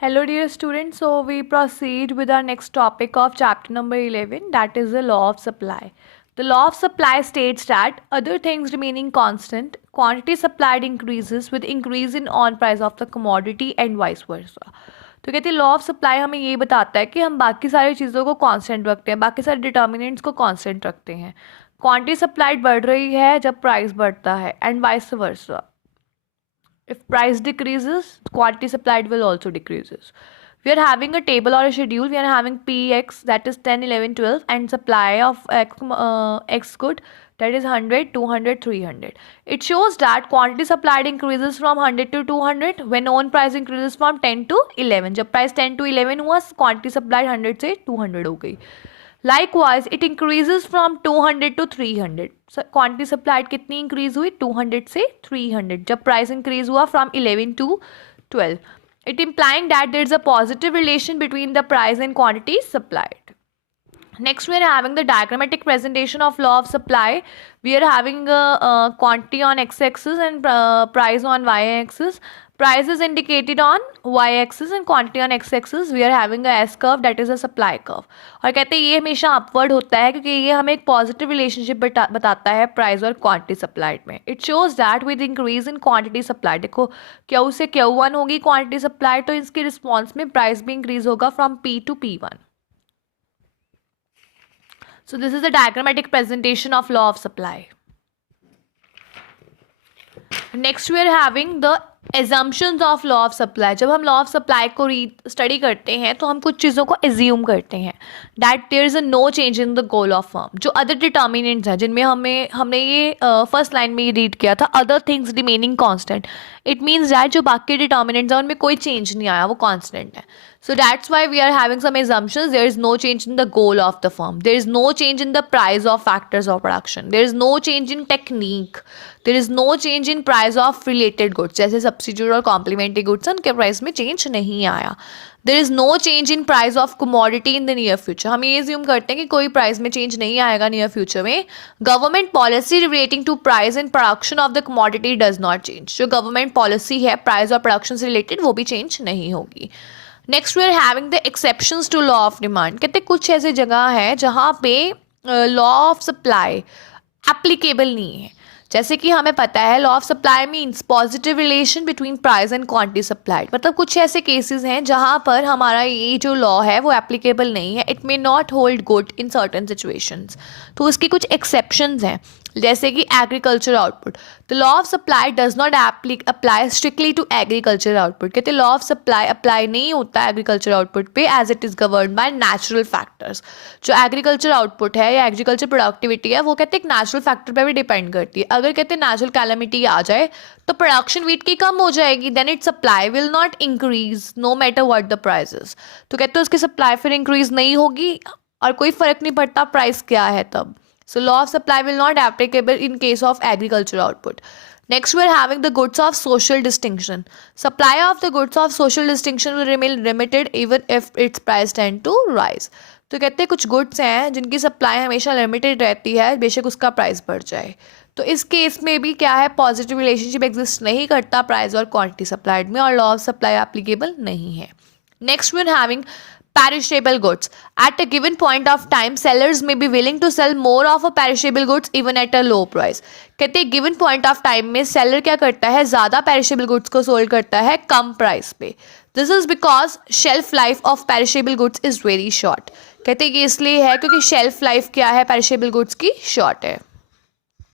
Hello dear students, so we proceed with our next topic of chapter number 11, that is the law of supply. The law of supply states that other things remaining constant, quantity supplied increases with increase in on price of the commodity and vice versa. तो कहते हैं law of supply हमें ये बताता है कि हम बाकी सारी चीज़ों को कांस्टेंट रखते हैं, बाकी सारे डिटर्मिनेंट्स को कांस्टेंट रखते हैं. क्वांटिटी सप्लाइड बढ़ रही है जब प्राइस बढ़ता है and vice versa. If price decreases, quantity supplied will also decreases. We are having a table or a schedule. We are having Px, that is 10, 11, 12, and supply of X good, that is 100, 200, 300. It shows that quantity supplied increases from 100 to 200 when own price increases from 10 to 11. जब price 10 to 11 हुआ, quantity supplied 100 से 200 हो गई. Likewise, it increases from 200 to 300. So, quantity supplied कितनी increase हुई? 200 से 300. जब price increase हुआ from 11 to 12. It implying that there is a positive relation between the price and quantity supplied. Next, we are having the diagrammatic presentation of law of supply. We are having a quantity on x-axis and price on y-axis. Price is indicated on y-axis and quantity on x-axis. We are having a S-curve, that is a supply curve. और कहते हैं ये हमेशा upward होता है क्योंकि ये हमें एक पॉजिटिव रिलेशनशिप बताता है प्राइस और क्वांटिटी सप्लाइड में. It shows that with increase in quantity supplied, देखो Q से Q1 होगी क्वांटिटी सप्लाइड, तो इसके रिस्पॉन्स में प्राइस भी इंक्रीज होगा from P to P1. So this is the diagrammatic presentation of law of supply. Next we are having the assumptions of law of supply. जब हम law of supply को study करते हैं तो हम कुछ चीज़ों को assume करते हैं that there is a no change in the goal of firm. जो other determinants हैं जिनमें हमने ये फर्स्ट लाइन में ये रीड किया था, other things remaining constant. It means that जो बाकी determinants हैं उनमें कोई change नहीं आया, वो constant है. So that's why we are having some assumptions. There is no change in the goal of the firm. There is no change in the price of factors of production. There is no change in technique. There is no change in price of related goods. जैसे substitute और complementary goods उनके price में change नहीं आया. There is no change in price of commodity in the near future. हम ये assume करते हैं कि कोई price में change नहीं आएगा near future में. Government policy relating to price and production of the commodity does not change. जो government policy है price और production से related वो भी change नहीं होगी. Next we are having the exceptions to law of demand. कहते कुछ ऐसी जगह है जहाँ पे लॉ ऑफ सप्लाई एप्लीकेबल नहीं है. जैसे कि हमें पता है law of supply means positive relation between price and quantity supplied. मतलब कुछ ऐसे केसेस हैं जहाँ पर हमारा ये जो लॉ है वो एप्लीकेबल नहीं है. It may not hold good in certain situations. तो उसकी कुछ एक्सेप्शंस हैं जैसे कि agriculture output. The law of supply does not apply strictly to agriculture output. कहते लॉ ऑफ सप्लाई अप्लाई नहीं होता है एग्रीकल्चर आउटपुट पे as it is govern by natural factors. जो एग्रीकल्चर आउटपुट है या एग्रीकल्चर प्रोडक्टिविटी है वो कहते एक नेचुरल फैक्टर पे भी डिपेंड करती है. अगर कहते नेचुरल कैलेमिटी आ जाए तो प्रोडक्शन वीट की कम हो जाएगी, then it supply will not increase no matter what the prices. तो कहते उसकी सप्लाई फिर इंक्रीज नहीं होगी और कोई फर्क नहीं पड़ता प्राइस क्या है तब. So law of supply will not applicable in case of agricultural output. Next we are having the goods of social distinction. Supply of the goods of social distinction will remain limited even if its price tend to rise. तो कहते हैं कुछ goods हैं जिनकी supply हमेशा limited रहती है बेशक उसका प्राइस बढ़ जाए. तो इस केस में भी क्या है पॉजिटिव रिलेशनशिप एग्जिस्ट नहीं करता प्राइस और क्वांटिटी सप्लाइड में और लॉ ऑफ सप्लाई एप्लीकेबल नहीं है. Next we are having perishable goods. At a given point of time, sellers may be willing to sell more of a perishable goods even at a low price. कहते हैं given point of time में seller क्या करता है ज़्यादा perishable goods को sold करता है कम प्राइस पे. This is because shelf life of perishable goods is very short. कहते हैं ये इसलिए है क्योंकि shelf life क्या है perishable goods की short है.